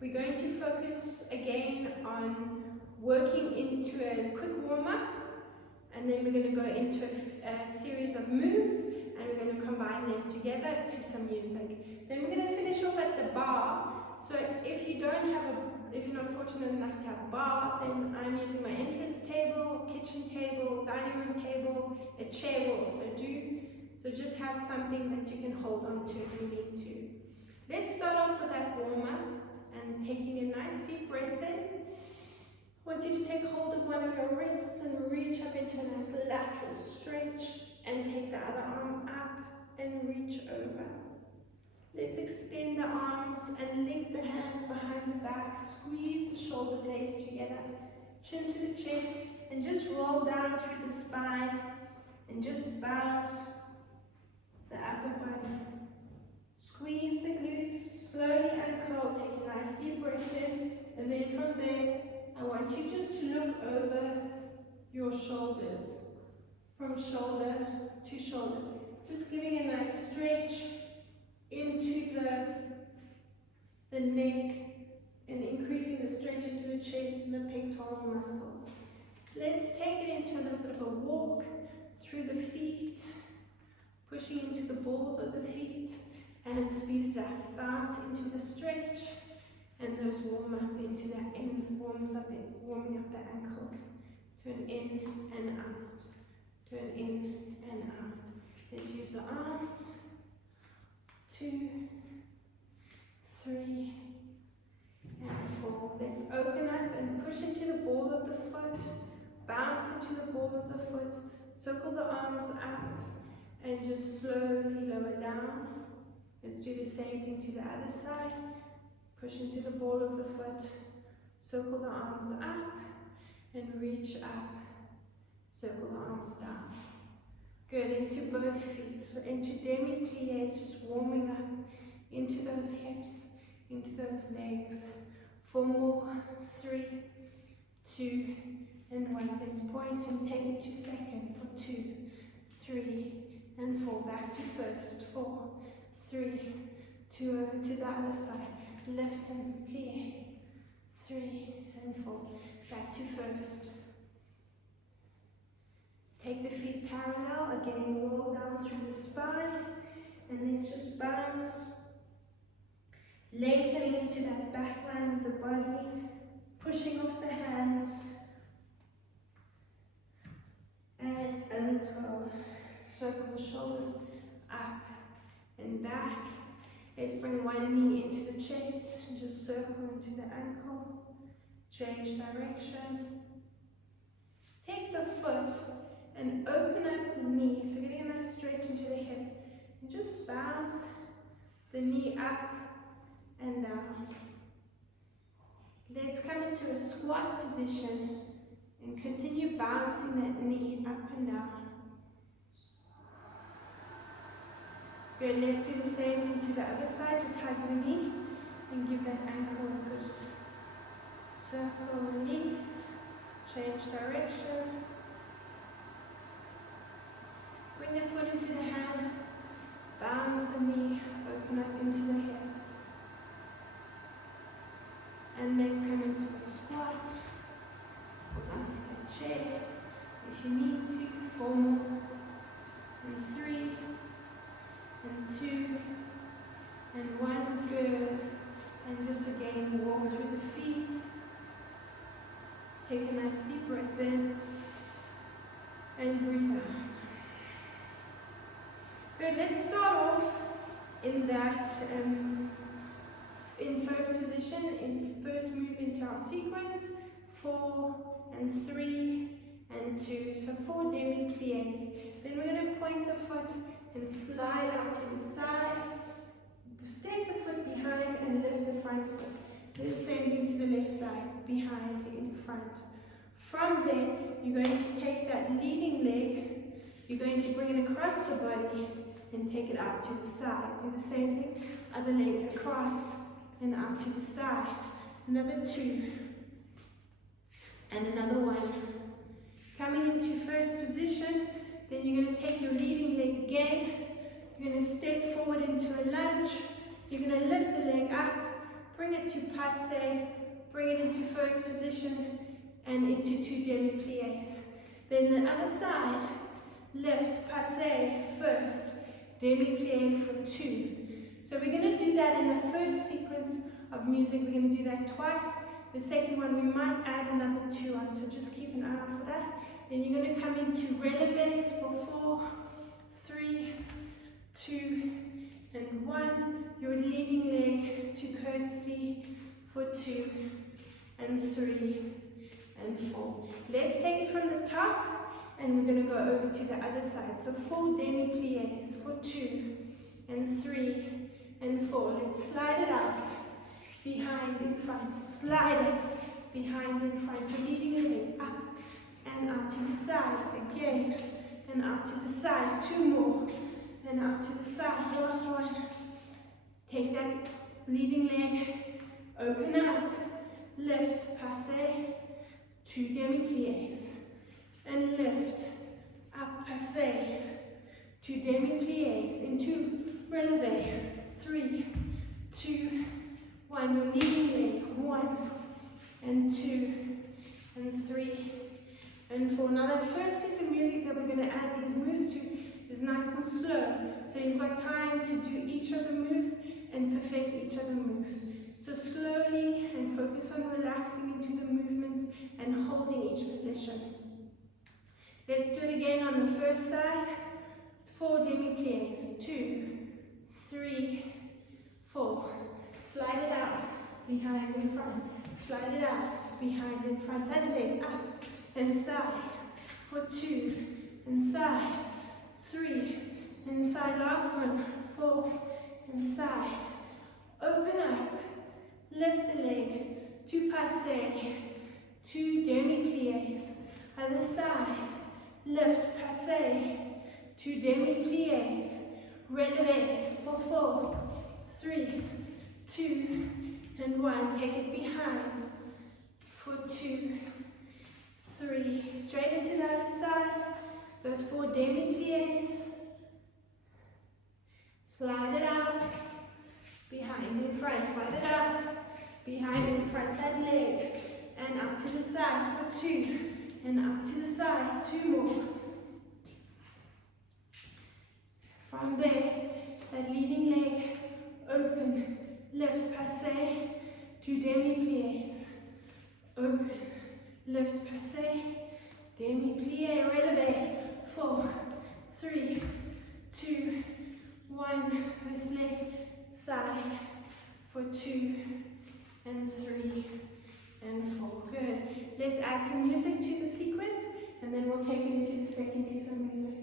we're going to focus again on working into a quick warm-up, and then we're going to go into a series of moves, and we're going to combine them together to some music. Then we're going to finish off at the bar. So if you're not fortunate enough to have a bar, then I'm using my entrance table, kitchen table, dining room table, a chair will also do. So just have something that you can hold on to if you need to. Let's start off with that warm-up and taking a nice deep breath in. I want you to take hold of one of your wrists and reach up into a nice lateral stretch, and take the other arm up and reach over. Let's extend the arms and link the hands behind the back. Squeeze the shoulder blades together, chin to the chest, and just roll down through the spine and just bounce the upper body. Squeeze the glutes, slowly uncurl, take a nice deep breath in, and then from there, I want you just to look over your shoulders, from shoulder to shoulder. Just giving a nice stretch into the neck and increasing the stretch into the chest and the pectoral muscles. Let's take it into a little bit of a walk through the feet, pushing into the balls of the feet, and then speed it up. Bounce into the stretch, and those warm up into the end, warming up the ankles. Turn in and out. Turn in and out. Let's use the arms. 2, 3, and 4. Let's open up and push into the ball of the foot. Bounce into the ball of the foot. Circle the arms up and just slowly lower down. Let's do the same thing to the other side. Push into the ball of the foot. Circle the arms up and reach up. Circle the arms down. Good, into both feet. So into demi-pliés, just warming up into those hips, into those legs. 4 more, 3, 2, and 1. Let's point and take it to second for 2, 3, and 4. Back to first. 4, 3, 2, over to the other side. Lift and plie. 3 and 4. Back to first. Take the feet parallel. Again, roll down through the spine. And let's just bounce. Lengthening into that back line of the body. Pushing off the hands. And uncurl. Circle the shoulders up and back. Let's bring one knee into the chest and just circle into the ankle. Change direction. Take the foot and open up the knee. So getting a nice stretch into the hip. And just bounce the knee up and down. Let's come into a squat position and continue bouncing that knee up and down. Good, let's do the same thing to the other side. Just hug the knee and give that ankle a good circle, release, change direction. Bring the foot into the hand, bounce the knee, open up into the hip. And let's come into a squat, onto the chair if you need to. 4 more, and 3, and 2, and 1, good. And just again, walk through the feet. Take a nice deep breath in, and breathe out. Good, let's start off in that, in first position, in first move into our sequence, 4, and 3, and 2. So 4 demi-pliés. Then we're going to point the foot and slide out to the side. Step the foot behind and lift the front foot. Do the same thing to the left side, behind, in front. From there, you're going to take that leading leg, you're going to bring it across the body and take it out to the side. Do the same thing, other leg across and out to the side. Another 2, and another 1. Coming into first position, then you're going to take your leading leg again. You're going to step forward into a lunge. You're going to lift the leg up, bring it to passe, bring it into first position, and into 2 demi-pliés. Then the other side, lift, passe, first, demi-plié for 2. So we're going to do that in the first sequence of music. We're going to do that twice. The second one, we might add another 2 on, so just keep an eye out for that. Then you're going to come into relevés for 4, 3, 2, and 1. Your leading leg to curtsy for 2, and 3, and 4. Let's take it from the top, and we're going to go over to the other side. So 4 demi-pliés for 2, and 3, and 4. Let's slide it out, behind, in front. Slide it, behind, in front. Your leading leg up, and out to the side. Again, and out to the side. 2 more, and out to the side. Last one. Take that leading leg, open up, lift, passe, 2 demi-pliés, and lift, up, passe, 2 demi-pliés, into relevé, 3, 2, 1, your leading leg, 1, and 2, and 3, and 4. Now that first piece of music that we're going to add these moves to is nice and slow, so you've got time to do each of the moves and perfect each of the moves. So slowly, and focus on relaxing into the movements and holding each position. Let's do it again on the first side. 4 demi-pliés, 2, 3, 4. Slide it out, behind, in front. Slide it out, behind, in front. That leg up and side for 2, and side, 3, and side. Last one, 4, and side. Open up, lift the leg to passe, 2 demi-pliés. Other side, lift, passe, 2 demi-pliés. Relevés for 4, 3, 2, and 1. Take it behind for 2, 3. Straight into the other side. Those 4 demi-pliés. Slide it out, behind, in front. Slide it out, behind, in front. That leg, and out to the side for 2, and out to the side. 2 more. From there, that leading leg, open, lift, passe, 2 demi-pliés. Open, lift, passe, demi-plié, relevé. 4, 3, 2, 1. This leg, side for 2, and 3, and 4. Good. Let's add some music to the sequence, and then we'll take it into the second piece of music.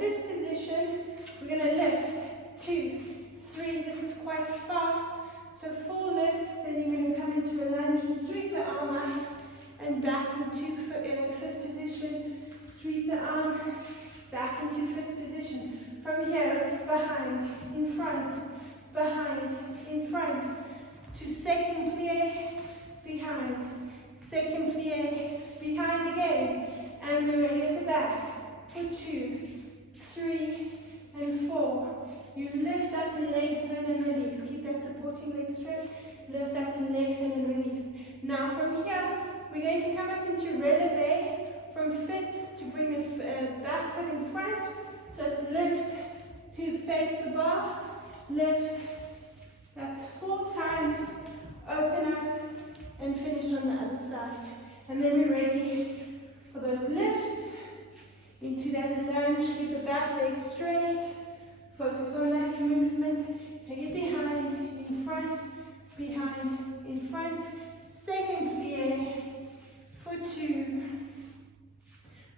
fifth position, we're going to lift 2, 3, this is quite fast, so 4 lifts, then you're going to come into a lunge and sweep the arm up and back into fifth position, sweep the arm, back into fifth position. From here it's behind, in front, behind, in front, to second plie, behind, second plie, behind again, and we're ready at the back for 2, 3, and 4. You lift up and lengthen and release. Keep that supporting leg straight. Lift up and lengthen and release. Now from here, we're going to come up into releve from fifth to bring the back foot in front. So it's lift to face the bar, lift. That's 4 times. Open up and finish on the other side. And then we're ready for those lifts into that lunge. Keep the back leg straight. Focus on that movement. Take it behind, in front, behind, in front. Second plie for 2.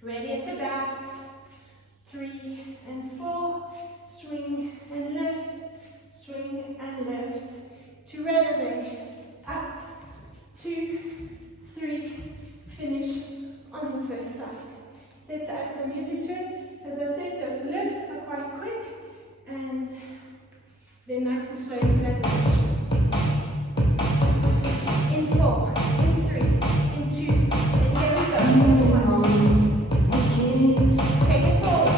Ready at the back. 3 and 4. Swing and lift. Swing and lift. To releve. Up. 2, 3. Finish on the first side. Let's add some music to it. As I said, those lifts are quite quick. And then nice and slow into that direction. In 4, in 3, in 2, and here we go. 1. Take it forward.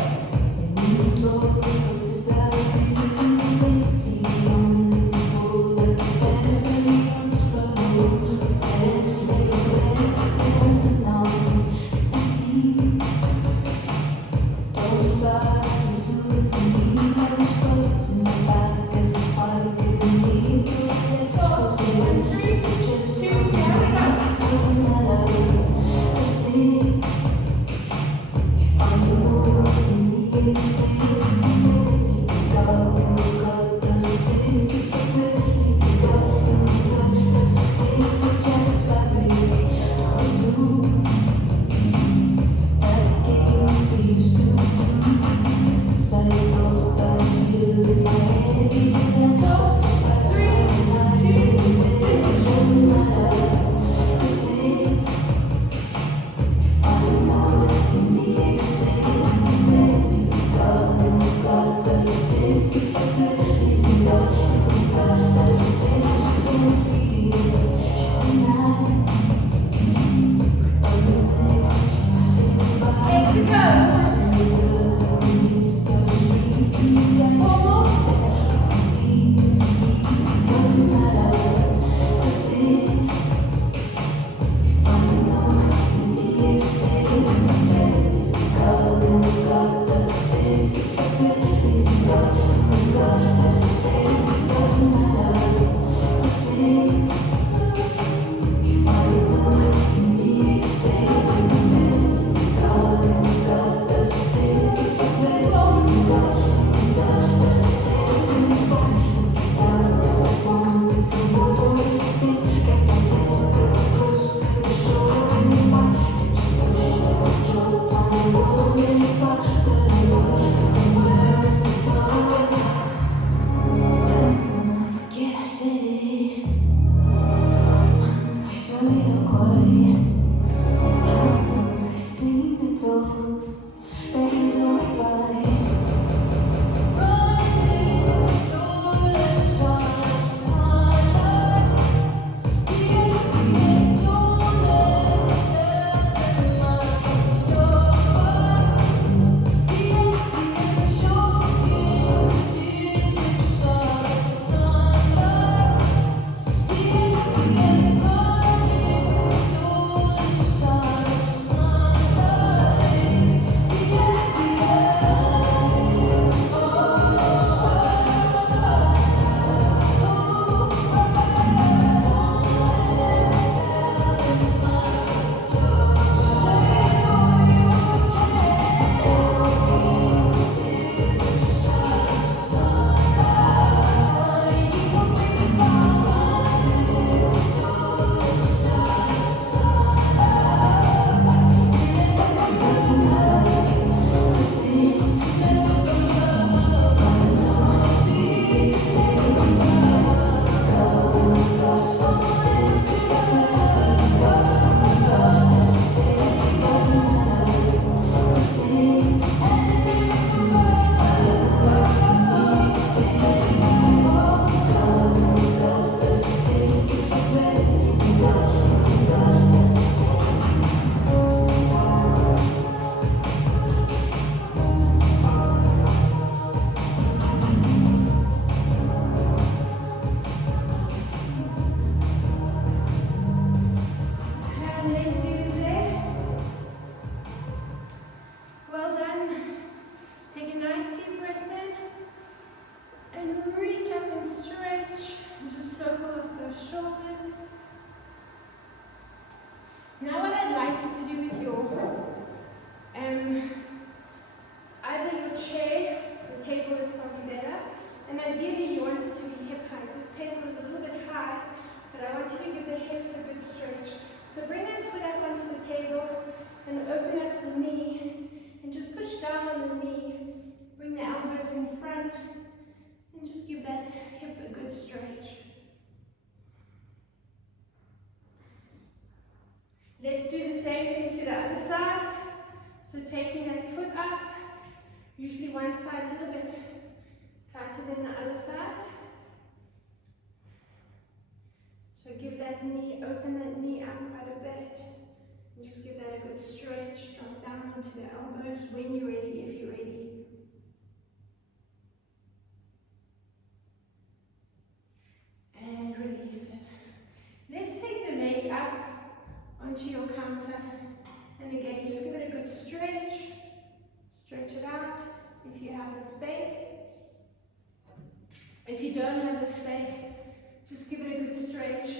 taking that foot up, usually one side a little bit tighter than the other side. So give that knee, open that knee up quite a bit. And just give that a good stretch, drop down onto the elbows when you're ready, if you're ready. And release it. Let's take the leg up onto your counter. And again, just give it a good stretch. Stretch it out if you have the space. If you don't have the space, just give it a good stretch.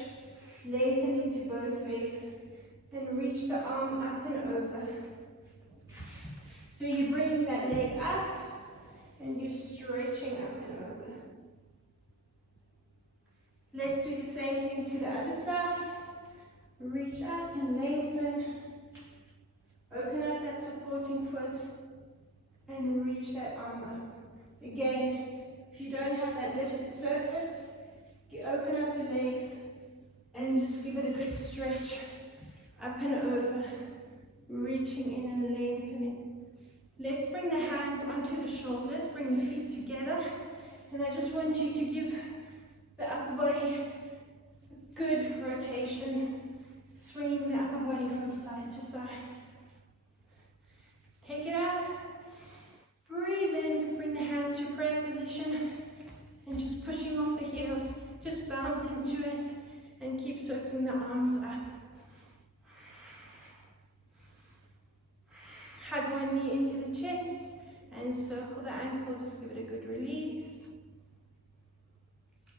Lengthen into both legs and reach the arm up and over. So you bring that leg up and you're stretching up and over. Let's do the same thing to the other side. Reach up and lengthen. Open up that supporting foot and reach that arm up. Again, if you don't have that lifted surface, you open up the legs and just give it a good stretch up and over, reaching in and lengthening. Let's bring the hands onto the shoulders, bring the feet together, and I just want you to give the upper body a good rotation, swinging the upper body from side to side. Take it up, breathe in, bring the hands to prayer position, and just pushing off the heels, just bounce into it, and keep circling the arms up. Hug one knee into the chest, and circle the ankle, just give it a good release.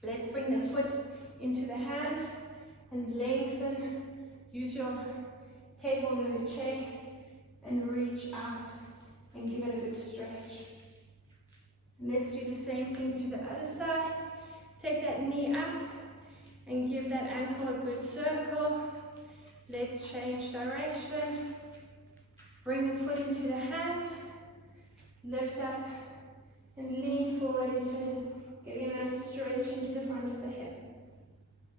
Let's bring the foot into the hand, and lengthen. Use your table or your chair, and reach out, and give it a good stretch. Let's do the same thing to the other side. Take that knee up and give that ankle a good circle. Let's change direction. Bring the foot into the hand. Lift up and lean forward into it. Give a nice stretch into the front of the hip.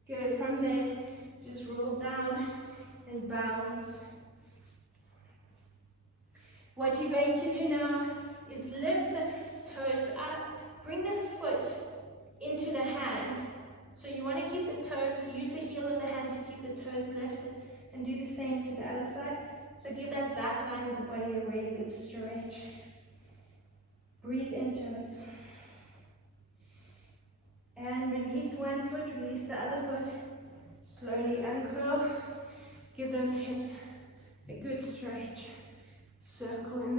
Good. From there, just roll down and bounce. What you're going to do now is lift the toes up, bring the foot into the hand. So you want to keep the toes, use the heel of the hand to keep the toes lifted, and do the same to the other side. So give that back line of the body a really good stretch. Breathe into it. And release one foot, release the other foot. Slowly uncurl. Give those hips a good stretch. Circle in